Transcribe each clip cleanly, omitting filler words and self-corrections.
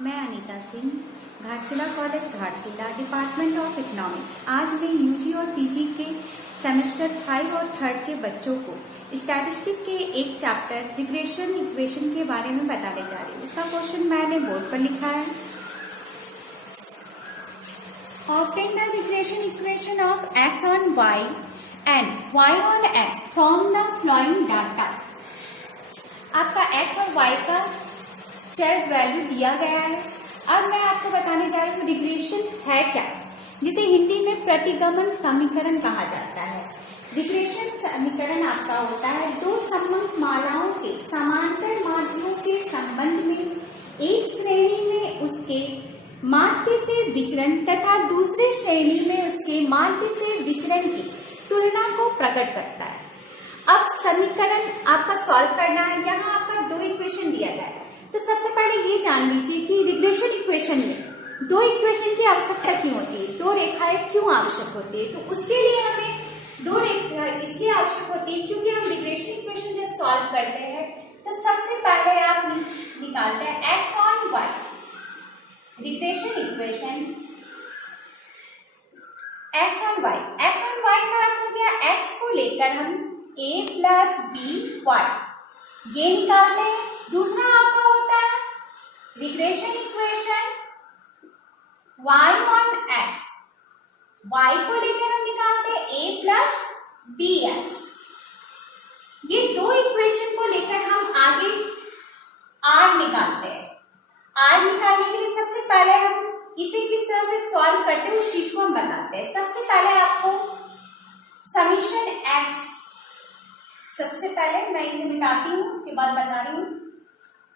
मैं Anita Singh, Ghatshila college Ghatshila, department of economics. आज मैं यूजी और पीजी के सेमेस्टर 5 और 3 के बच्चों को स्टैटिस्टिक के एक चैप्टर रिग्रेशन इक्वेशन के बारे में बताने जा रही हूँ। इसका क्वेश्चन मैंने बोर्ड पर लिखा है। Obtain the regression equation of x on y and y on x from the following data। आपका x और y का चर वैल्यू दिया गया है। अब मैं आपको बताने जा रही हूँ रिग्रेशन है क्या, जिसे हिंदी में प्रतिगमन समीकरण कहा जाता है। रिग्रेशन समीकरण आपका होता है दो समंक मालाओं के समांतर माध्यों के संबंध में एक श्रेणी में उसके माध्य से विचरण तथा दूसरे श्रेणी में उसके माध्य से विचरण की तुलना को प्रकट करता है। अब समीकरण आपका सॉल्व करना है। यहाँ आपका दो इक्वेशन दिया गया है, तो सबसे पहले ये जान लीजिए कि रिग्रेशन इक्वेशन में दो इक्वेशन की आवश्यकता क्यों होती है, दो रेखाएं क्यों आवश्यक होती है। तो उसके लिए हमें दो रेखा इसलिए आवश्यक होती है क्योंकि हम रिग्रेशन इक्वेशन जब सॉल्व करते हैं तो सबसे पहले आप निकालते हैं X on Y. Regression equation X on Y का अर्थ हो गया एक्स को लेकर हम a प्लस बी वाई ये निकालते हैं। दूसरा आपका होता है regression equation y on x, y को लेकर हम निकालते हैं a प्लस बी एक्स। ये दो इक्वेशन को लेकर हम आगे r निकालते हैं। r निकालने के लिए सबसे पहले हम इसे किस तरह से सॉल्व करते हैं उस चीज को हम बताते हैं। सबसे पहले आपको समीशन x, सबसे पहले मैं इसे मिटाती हूँ, उसके बाद बता रही हूँ।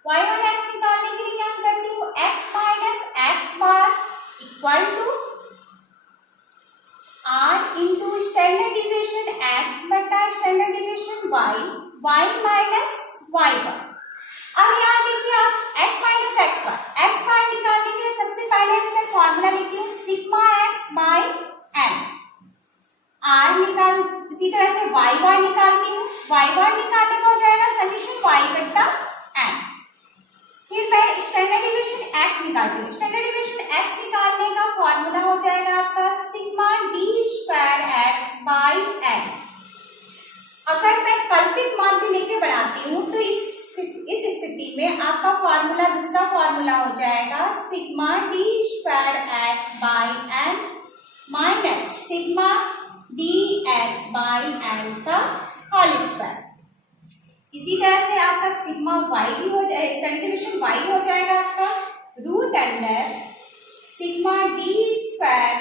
y ऑन x निकालने के लिए क्या करती हूँ, x minus X bar equal to r into standard deviation x बटा standard deviation y minus y bar. अब यहाँ देखिए आप x माइनस एक्स बार निकालने के लिए सबसे पहले मैं फॉर्मूला लिखती हूँ sigma x by n। r निकाल इसी तरह से y बार निकालती हूँ, y बार निकालने का हो जाएगा समीशन y बटा n। फिर मैं स्टैंडर्ड डिविएशन x निकालती हूँ। स्टैंडर्ड डिविएशन x निकालने का फॉर्मूला हो जाएगा आपका sigma d square x by n। अगर मैं कल्पित माध्य लेके बनाती हूँ तो इस स्थिति में आपका फॉर्मूला दूसरा फॉर्मूला हो जाएगा sigma D square X by N minus sigma D X by N का होल स्क्वायर। इसी तरह से आपका सिग्मा वाई भी हो जाए, स्टैंडर्ड डिविएशन वाई हो जाएगा आपका root under sigma D square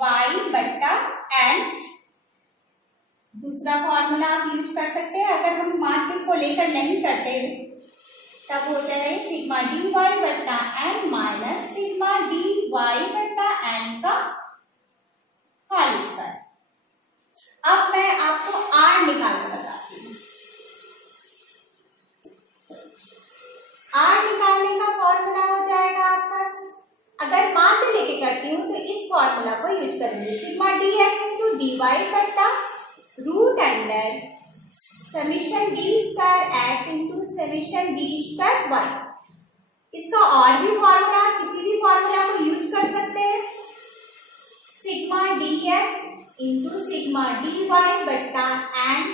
Y बट्टा एन। दूसरा फॉर्मूला आप यूज कर सकते हैं। अगर हम माध्य को लेकर नहीं करते तब हो जाए सिग्मा डी वाई बट्टा N minus sigma D Y बट्टा एन का होल स्क्वायर। अब मैं आपको r निकालना बताती हूँ। r निकालने का फॉर्मूला हो जाएगा आपका, अगर माध्य लेके करती हूँ तो इस फॉर्मूला को यूज करेंगे sigma D X into D Y बट्टा root under summation D square X into summation D square Y. इसका और भी फॉर्मूला किसी भी फॉर्मूला को यूज कर सकते हैं sigma D X into sigma D Y बट्टा N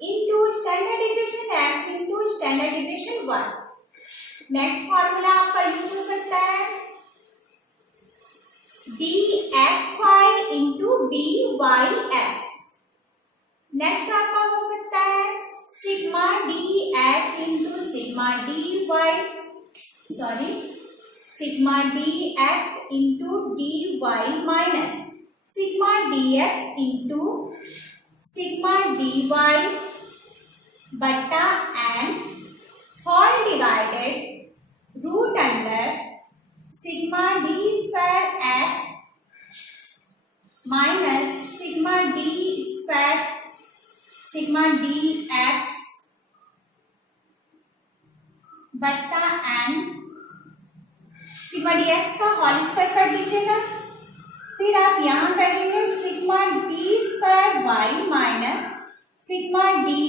into standard deviation X into standard deviation Y. Next formula आपका यूज हो सकता है D X Y into D Y X. Next आपका हो सकता है sigma D X into sigma D Y, sorry sigma D X into D Y minus sigma D X into sigma D Y बट्टा N whole divided root under sigma D square X minus sigma D square sigma D X बट्टा N. Sigma D X का whole square कर दीजिएगा। फिर आप यहाँ कर देंगे sigma D square Y minus sigma D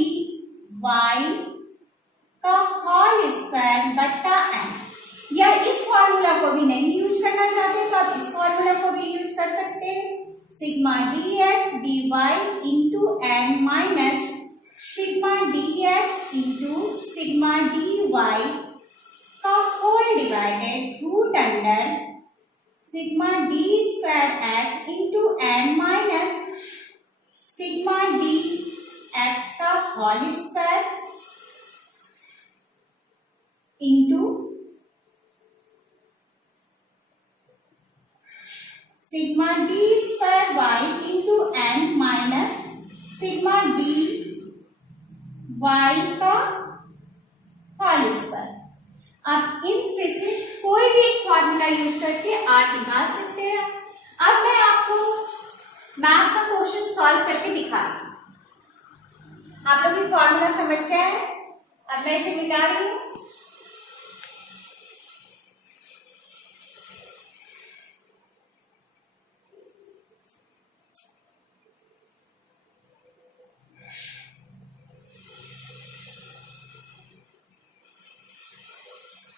Y का होल स्क्वायर बट्टा एन। यह इस नहीं यूज करना चाहते तो आप इस फॉर्मूला को भी यूज कर सकते हैं, sigma D X D Y into N minus sigma D X into sigma D Y का whole divided root under sigma D square X into N minus sigma D X का whole square into sigma D square Y into N minus sigma D Y का whole square. आप इन फिर से कोई भी एक फॉर्मूला यूज करके आर निकाल सकते हैं। अब मैं आपको मैथ का क्वेश्चन सॉल्व करके दिखा रही हूं। आप लोग ये फॉर्मूला समझ गए हैं? अब मैं इसे मिटा रही हूं।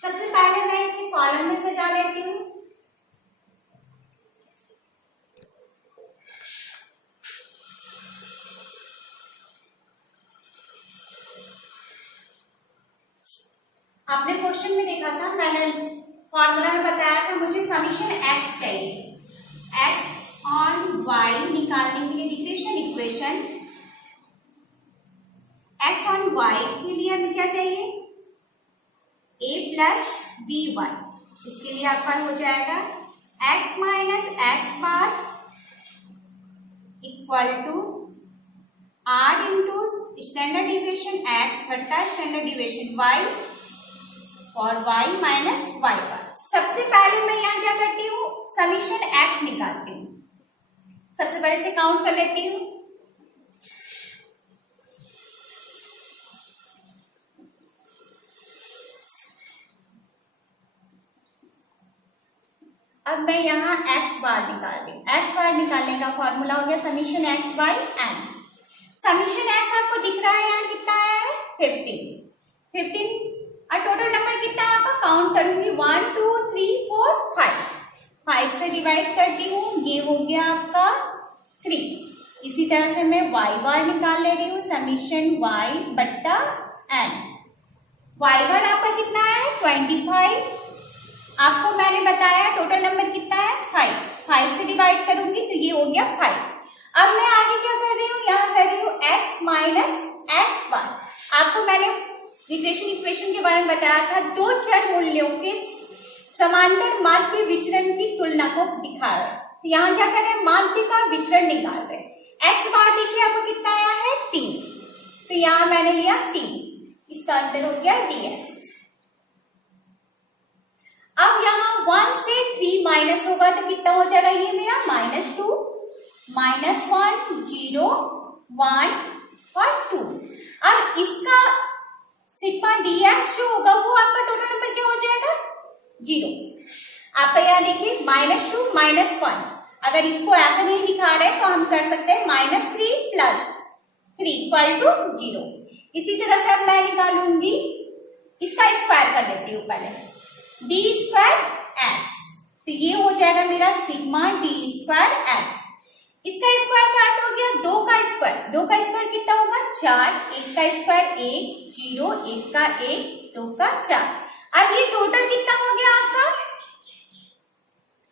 सबसे पहले मैं इसे कॉलम में सजा लेती हूँ। आपने क्वेश्चन में देखा था, मैंने फॉर्मूला में बताया था मुझे समीशन एक्स चाहिए। एक्स ऑन वाई निकालने के लिए regression equation X on Y के लिए हमें क्या चाहिए, a प्लस बी वाई। इसके लिए आपका हो जाएगा x minus X bar equal to r into standard deviation x बट्टा स्टैंडर्ड डिविएशन y और y माइनस y बार। सबसे पहले मैं यहाँ क्या करती हूँ, समीशन x निकालती हूँ। सबसे पहले से काउंट कर लेती हूँ। अब मैं यहाँ x बार निकाल रही हूँ। x बार निकालने का फॉर्मूला हो गया summation x by N. Summation x आपको दिख रहा है यहाँ कितना है, 15 और टोटल नंबर कितना है आपका, काउंट करूंगी 1 2 3 4 5 से डिवाइड करती हूँ, ये हो गया आपका 3। इसी तरह से मैं y बार निकाल ले रही हूँ, समीशन y बट्टा एन। y बार आपका कितना है 25। आपको मैंने बताया टोटल नंबर कितना है 5 से डिवाइड करूंगी तो ये हो गया 5। अब मैं आगे क्या कर रही हूँ, यहाँ कर रही हूँ x माइनस एक्स बार। आपको मैंने रिग्रेशन इक्वेशन के बारे में बताया था, दो चर मूल्यों के समांतर माध्य के विचरण की तुलना को दिखा रहे हैं। तो यहाँ क्या कर रहे हैं, माध्य का विचरण निकाल रहे हैं। x बार देखिए आपको कितना आया है 3, तो यहाँ मैंने लिया 3, इसका अंतर हो गया dx। अब यहाँ 1 से 3 माइनस होगा तो कितना हो जाएगा, ये मेरा -2 -1 0 1 और 2। अब इसका सिग्मा dx जो होगा वो आपका टोटल नंबर क्या हो जाएगा 0। आपका यहाँ देखिए -2 -1, अगर इसको ऐसे नहीं दिखा रहे तो हम कर सकते हैं -3 + 3 = 0। इसी तरह से अब मैं निकालूंगी, इसका स्क्वायर कर लेती हूँ पहले, d स्क्वायर एक्स, तो ये हो जाएगा मेरा सिग्मा d स्क्वायर एक्स। इसका स्क्वायर का अर्थ हो गया 2 का स्क्वायर। 2 का स्क्वायर कितना होगा 4, 1 का स्क्वायर 1 0, 1 का 1 2 का 4। अब ये टोटल कितना हो गया आपका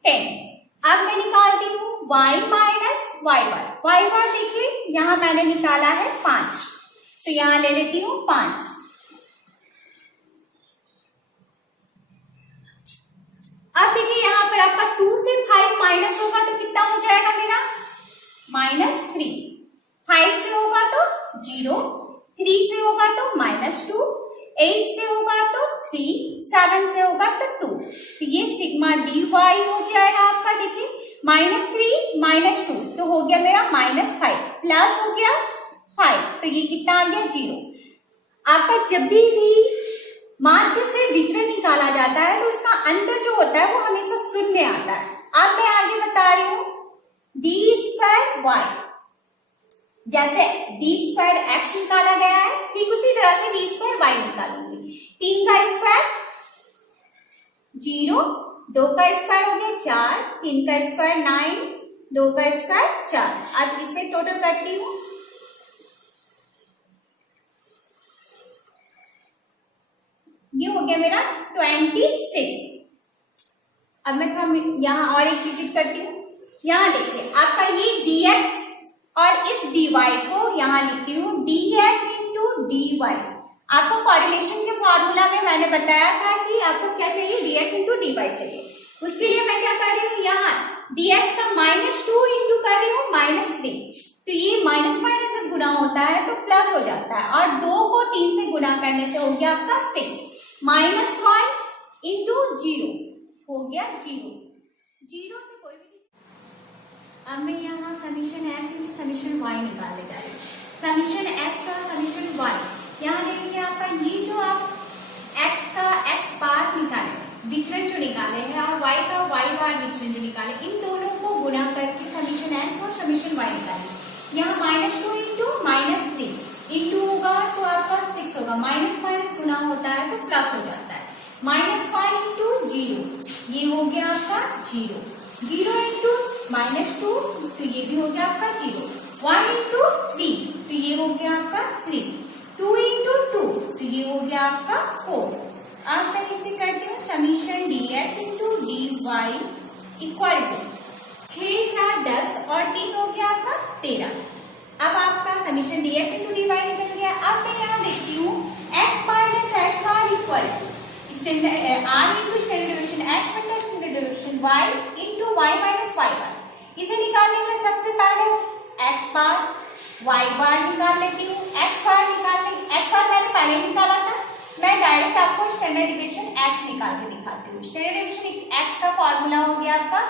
10। अब मैं निकालती हूँ y माइनस y बार। y बार देखिए यहाँ मैंने निकाला है 5, तो यहाँ ले लेती हूँ 5। अब देखिए यहाँ पर आपका 2 से 5 माइनस होगा तो कितना हो जाएगा मेरा -3। 5 से होगा तो 0, 3 से होगा तो -2, 8 से होगा तो 3, 7 से होगा तो 2। तो ये सिग्मा dy हो जाएगा आपका, देखिए -3 -2 तो हो गया मेरा -5 प्लस हो गया 5, तो ये कितना आ गया 0। आपका जब भी माध्य से विचरण निकाला जाता है तो उसका अंतर जो होता है वो हमेशा शून्य आता है। अब मैं आगे बता रही हूँ d स्क्वायर y, जैसे d स्क्वायर x निकाला गया है ठीक उसी तरह से d स्क्वायर y निकालूंगी। 3 का स्क्वायर 0, 2 का स्क्वायर हो गया 4, 3 का स्क्वायर 9, 2 का स्क्वायर 4। अब इसे टोटल करती हूँ, ये हो गया मेरा 26। अब मैं थोड़ा यहाँ और एक डिजिट करती हूँ। यहाँ देखिए आपका ये dx और इस dy को यहाँ लिखती हूँ dx इंटू dy। आपको कॉरिलेशन के फॉर्मूला में मैंने बताया था कि आपको क्या चाहिए, dx इंटू dy चाहिए। उसके लिए मैं क्या कर रही हूँ, यहाँ dx का -2 इंटू कर रही हूँ -3। तो ये माइनस माइनस से गुना होता है तो प्लस हो जाता है, और 2 को 3 से गुना करने से हो गया आपका 6। -1 इंटू 0 हो गया 0। 0 से कोई भी, अब मैं यहाँ summation x into summation y निकालने जा रही हूँ। समीशन x और समीशन y, यहाँ देखेंगे आपका ये जो आप x का x बार निकाले, विचलन जो निकाले हैं, और y का y बार विचलन जो निकाले, इन दोनों को गुना करके समीशन x और समीशन y निकाले। यहाँ -2 इंटू -3 इंटू होगा तो आपका 6 होगा, माइनस माइनस गुना होता है तो प्लस हो जाता है। -5 इंटू 0 ये हो गया आपका 0, 0 इंटू -2 तो ये भी हो गया आपका 0, 1 इंटू 3 तो ये हो गया आपका 3, 2 इंटू 2 तो ये हो गया आपका 4। अब मैं इसे करती हूँ summation dx into dy equal to 6 4 10 और 3 हो गया आपका 13। अब आपका समीशन dx इंटू dy निकल गया। अब मैं यहाँ देखती हूँ x minus X bar equal to r into standard deviation x बटा standard deviation y into y minus y bar. इसे निकालने के लिए सबसे पहले x बार y बार निकाल लेती हूँ। x बार मैंने पहले निकाला था, मैं डायरेक्ट आपको स्टैंडर्ड डेविएशन x निकाल के दिखाती हूँ। स्टैंडर्ड डेविएशन x का फॉर्मूला हो गया आपका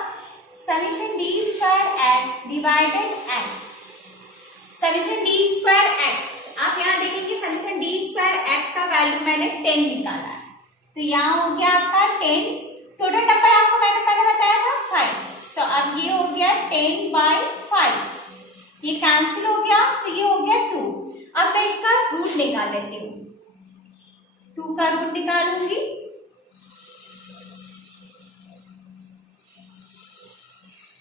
summation d square x divided n। Summation d square x, आप यहाँ देखेंगे समीशन d स्क्वायर x का वैल्यू मैंने 10 निकाला है, तो यहाँ हो गया आपका 10। टोटल नंबर आपको मैंने पहले बताया था 5, तो अब ये हो गया 10/5, ये कैंसिल हो गया तो ये हो गया 2। अब मैं इसका रूट निकाल लेती हूँ, 2 का रूट निकालूंगी।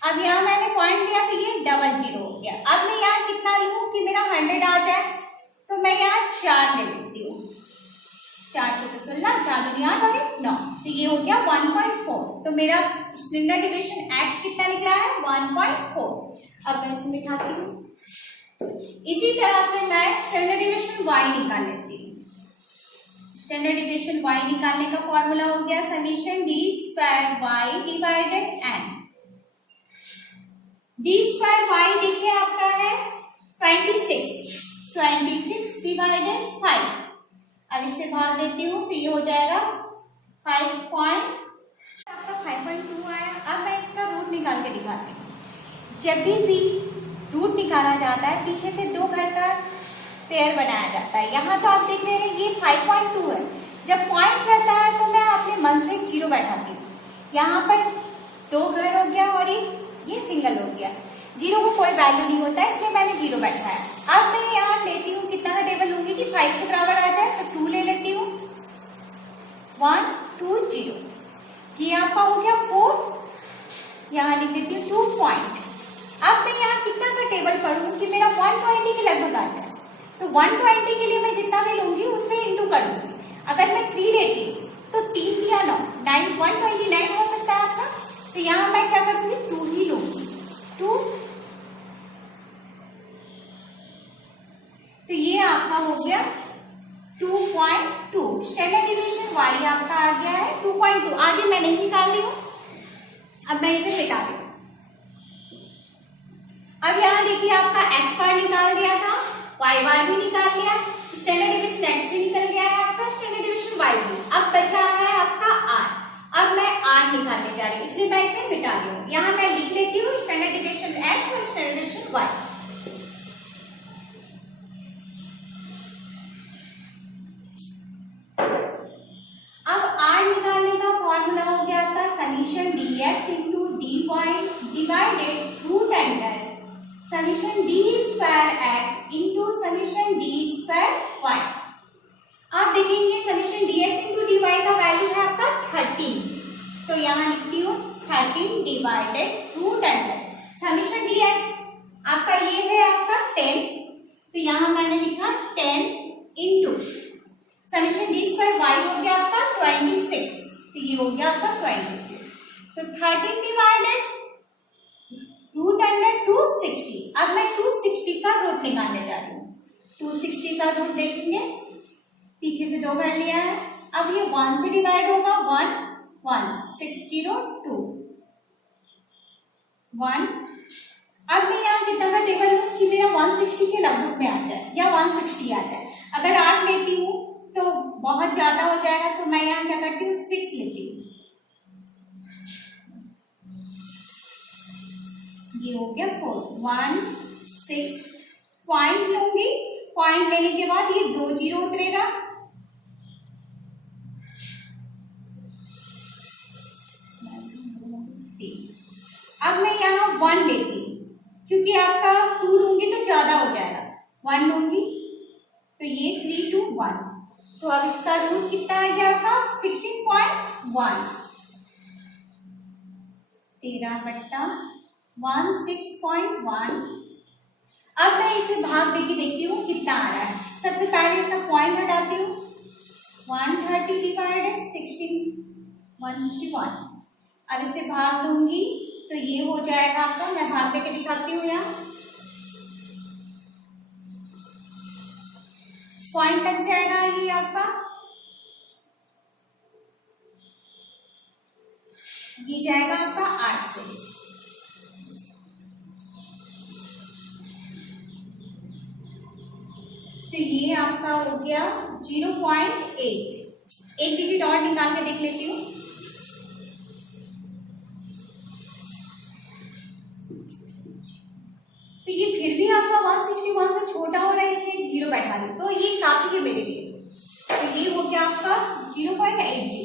अब यहाँ मैंने पॉइंट लिया तो ये 00 हो गया। अब मैं यहाँ कितना लूँ कि मेरा 100 आ जाए, तो मैं यहाँ 4 ले लेती हूँ। 4 चौके 16, 4 दूनी 8 और 1 9, तो ये हो गया 1.4। तो मेरा स्टैंडर्ड डेविएशन x कितना निकला है 1.4। अब मैं इसे मिटाती हूँ। इसी तरह से मैं स्टैंडर्ड डेविएशन y निकाल लेती हूँ। स्टैंडर्ड डेविएशन y निकालने का फॉर्मूला हो गया summation d square y divided n। d square y देखिए आपका है 26 डिवाइडेड 5। अब इसे भाग देती हूँ तो ये हो जाएगा 5 आपका 5.2 आया। अब मैं इसका रूट निकाल के दिखाती हूँ। जब भी रूट निकाला जाता है पीछे से 2 घर का पेयर बनाया जाता है। यहाँ तो आप देख रहे हैं ये 5.2 है, जब पॉइंट रहता है तो मैं अपने मन से 0 बैठाती हूँ। यहाँ पर 2 घर हो गया और ये सिंगल हो गया, 0 को कोई वैल्यू नहीं होता है इसलिए मैंने 0 बैठाया। अब मैं यहाँ लेती हूँ कितना का टेबल लूंगी कि 5 के बराबर आ जाए, तो 2 ले लेती हूँ, 1 2 0, ये आपका हो गया 4। यहाँ लिख देती हूँ 2 पॉइंट। अब मैं यहाँ कितना का टेबल पढ़ूँ कि मेरा 120 के लगभग आ जाए, तो 120 के लिए मैं जितना भी लूंगी उससे इंटू कर दूंगी। अगर मैं 3 लेती तो 3 दिया 9, 129 हो सकता है आपका, तो यहाँ मैं क्या करूंगी 2 ही लूंगी, 2। तो ये आपका हो गया 2.2। स्टैंडर्ड डेविएशन y आपका आ गया है 2.2। आगे मैं नहीं निकाल रही हूँ, अब मैं इसे मिटा रही हूँ। अब यहाँ देखिए आपका x बार निकाल दिया था, y बार भी निकाल लिया, स्टैंडर्ड डेविएशन x भी निकल गया है आपका, स्टैंडर्ड डेविएशन y भी। अब बचा है आपका r। अब मैं r निकालने जा रही हूँ इसलिए मैं इसे मिटा रही हूँ। यहाँ मैं लिख लेती हूँ स्टैंडर्ड डेविएशन x और स्टैंडर्ड डेविएशन y। फॉर्मूला हो गया आपका summation dx into dy divided root under summation d square x into summation d square y। आप देखेंगे समीशन dx इंटू dy का वैल्यू है आपका 13, तो यहाँ लिखती हूँ 13 divided root under summation dx आपका ये है आपका 10, तो यहाँ मैंने लिखा 10 into summation D square Y हो गया आपका 26, तो ये हो गया आपका 26, तो 13 डिवाइडेड रूट अंडर 260। अब मैं 260 का रूट निकालने जा रही हूँ। 260 का रूट देखेंगे, पीछे से 2 कर लिया है, अब ये 1 से डिवाइड होगा 1 1 602 1। अब मैं यहाँ कितना का टेबल लूँ कि मेरा 160 के लगभग में आ जाए या 160 आ जाए। अगर 8 लेती हूँ तो बहुत ज्यादा हो जाएगा, तो मैं यहाँ क्या करती हूँ 6 लेती हूँ। ये हो गया 4 1 6 पॉइंट लूंगी, पॉइंट लेने के बाद ये 2 जीरो उतरेगा, अब मैं यहाँ 1 लेती हूँ क्योंकि आपका 2 लूंगी तो ज्यादा हो जाएगा, 1 लूंगी तो ये 3 2 1, तो अब इसका रूट कितना आ गया आपका 16.1, 13/16.1। अब मैं इसे भाग देके देखती हूँ कितना आ रहा है। सबसे पहले इसका पॉइंट हटाती हूँ, 130 डिवाइडेड 161। अब इसे भाग दूंगी तो ये हो जाएगा आपका, मैं भाग देके दिखाती हूँ यहाँ, पॉइंट लग जाएगा ये आपका, ये जाएगा आपका 8 से, तो ये आपका हो गया 0.8। एक डिजिट और निकाल के देख लेती हूँ, तो ये फिर भी आपका 161 से छोटा हो रहा है, इसलिए एक जीरो बैठा दी, तो ये काफी है मेरे लिए। तो ये हो गया आपका 0.80,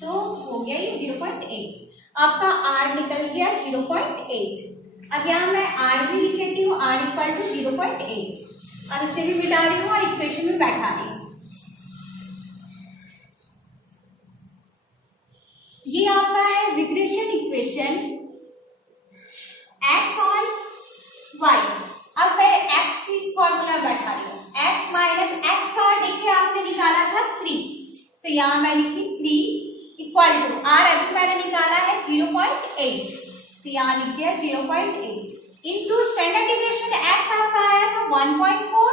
तो हो गया ये 0.8, आपका r निकल गया 0.8। अब यहाँ मैं r भी लिख लेती हूँ, r इक्वल टू 0.8। अब इसे भी मिटा रही हूँ और इक्वेशन में बैठा रही हूँ। ये आपका है regression equation x on y। अब मैं x की इस फॉर्मूला में बैठा रही हूँ, x माइनस एक्स स्क्वायर देखिए आपने निकाला था 3, तो यहाँ मैं लिखी 3 इक्वल टू r अभी मैंने निकाला है 0.8, तो यहाँ लिख दिया 0.8 इंटू स्टैंडर्ड डिविएशन x आपका आया था 1.4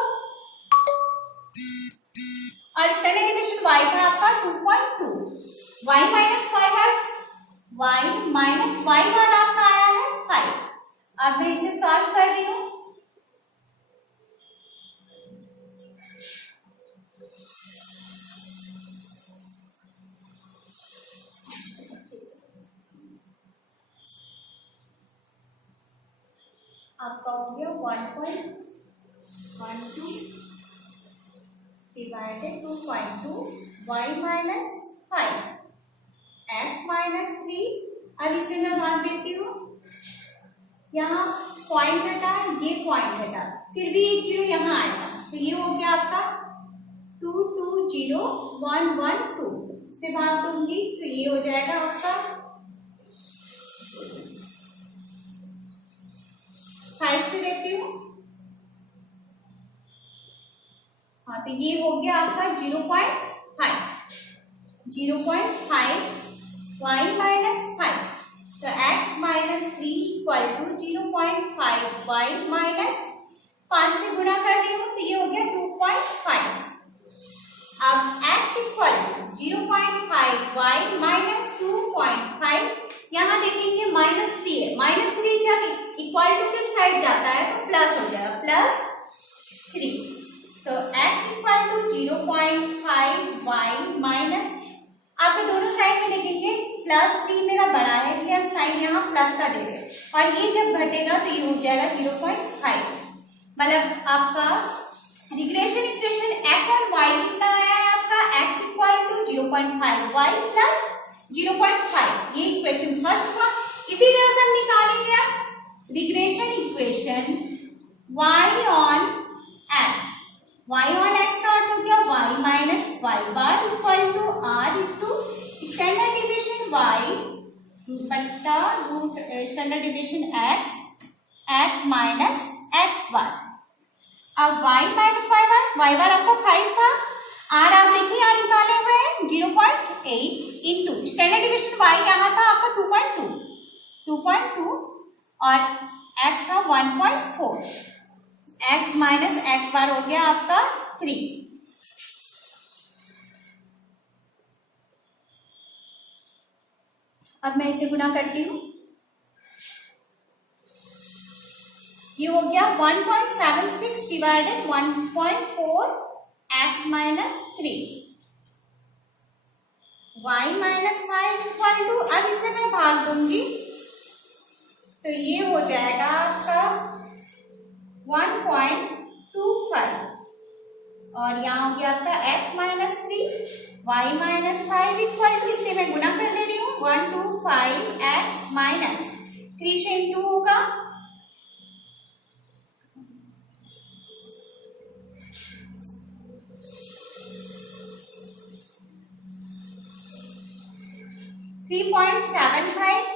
और स्टैंडर्ड डिविएशन y था आपका 2.2, y माइनस y है, y माइनस y1 आपका आया है 5। अब मैं इसे सॉल्व कर रही हूँ, आपका हो गया 1.12 divided 2.2 y minus 5 x minus 3। अब इसे मैं भाग देती हूँ, यहाँ पॉइंट हटा, ये पॉइंट हटा, फिर भी एक जीरो यहाँ आएगा, तो ये हो गया आपका 220112 से भाग दूंगी तो ये हो जाएगा आपका 5 से देती हूँ, हाँ तो ये हो गया आपका 0.5 y माइनस 5, तो x minus 3 equal to 0.5 y minus 5 से गुणा कर रही हूँ, तो ये हो गया 2.5। अब x equal to 0.5 y minus 2.5, यहाँ देखेंगे -3 है, -3 जब इक्वल टू के साइड जाता है तो प्लस हो जाएगा +3, तो x equal to 0.5 y minus, आपको दोनों साइड में देखेंगे +3 मेरा बड़ा है इसलिए हम साइन यहाँ प्लस का दे रहे हैं, और ये जब घटेगा तो ये हो जाएगा 0.5, मतलब आपका रिग्रेशन इक्वेशन x और y कितना आया है आपका, x equal to 0.5 y plus 0.5, ये इक्वेशन फर्स्ट हुआ। इसी तरह से हम निकालेंगे अब regression equation y on x, y on x का अर्थ हो गया y minus y bar equal to r into standard deviation y root standard deviation x minus X bar. अब y माइनस y बार आपका 5 था, r आप देखिए यहाँ निकाले हुए हैं 0.8 इंटू स्टैंडर्ड डिविएशन y यहाँ था आपका 2.2 और x था 1.4, x माइनस एक्स बार हो गया आपका 3। अब मैं इसे गुना करती हूँ, ये हो गया 1.76 divided 1.4 x minus 3, y minus 5 equal to, अब इसे मैं भाग दूंगी तो ये हो जाएगा आपका 1.25 और यहाँ हो गया आपका x minus 3 y minus 5 equal to, इससे मैं गुना कर ले रही हूँ 125 x माइनस 3 से इंटू होगा 3.75।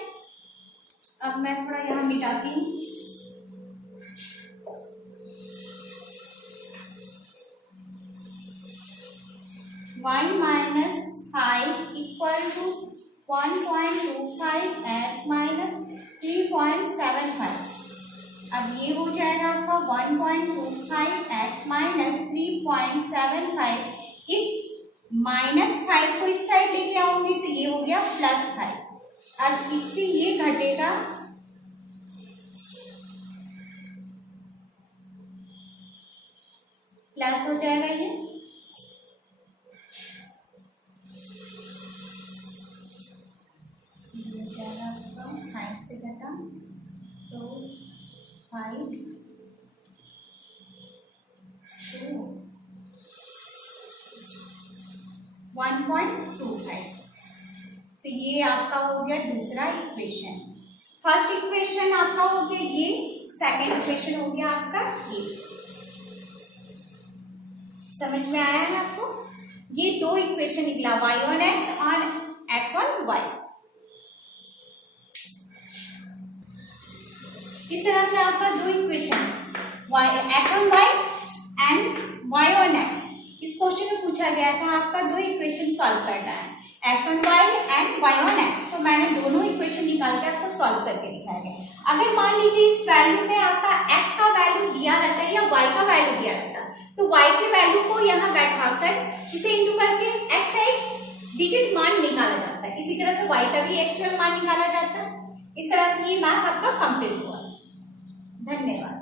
अब मैं थोड़ा यहाँ मिटाती हूँ, y minus 5 equal to 1.25 x minus 3.75। अब ये हो जाएगा आपका 1.25 x माइनस 3.75। इस -5 को इस साइड लेके आऊंगी तो ये हो गया +5। अब इससे ये घटेगा प्लस हो जाएगा, ये हो जाएगा आपका 5 से घटा तो 5 2 1.25। तो ये आपका हो गया दूसरा इक्वेशन। फर्स्ट इक्वेशन आपका हो गया ये, सेकंड इक्वेशन हो गया आपका ये। समझ में आया है आपको? ये दो इक्वेशन निकला y on x और x on y। इस तरह से आपका दो equation x on y and y on x, इस क्वेश्चन में पूछा गया था आपका दो इक्वेशन सॉल्व करना है, x on y and y on x। तो मैंने दोनों इक्वेशन निकाल के आपको सॉल्व करके दिखाया गया। अगर मान लीजिए इस वैल्यू में आपका x का वैल्यू दिया रहता है या y का वैल्यू दिया रहता तो y के वैल्यू को यहाँ बैठाकर इसे इंटू करके x का एक डिजिट मान निकाला जाता है, इसी तरह से y का भी एक्चुअल मान निकाला जाता है। इस तरह से ये मैथ आपका कंप्लीट हुआ। धन्यवाद।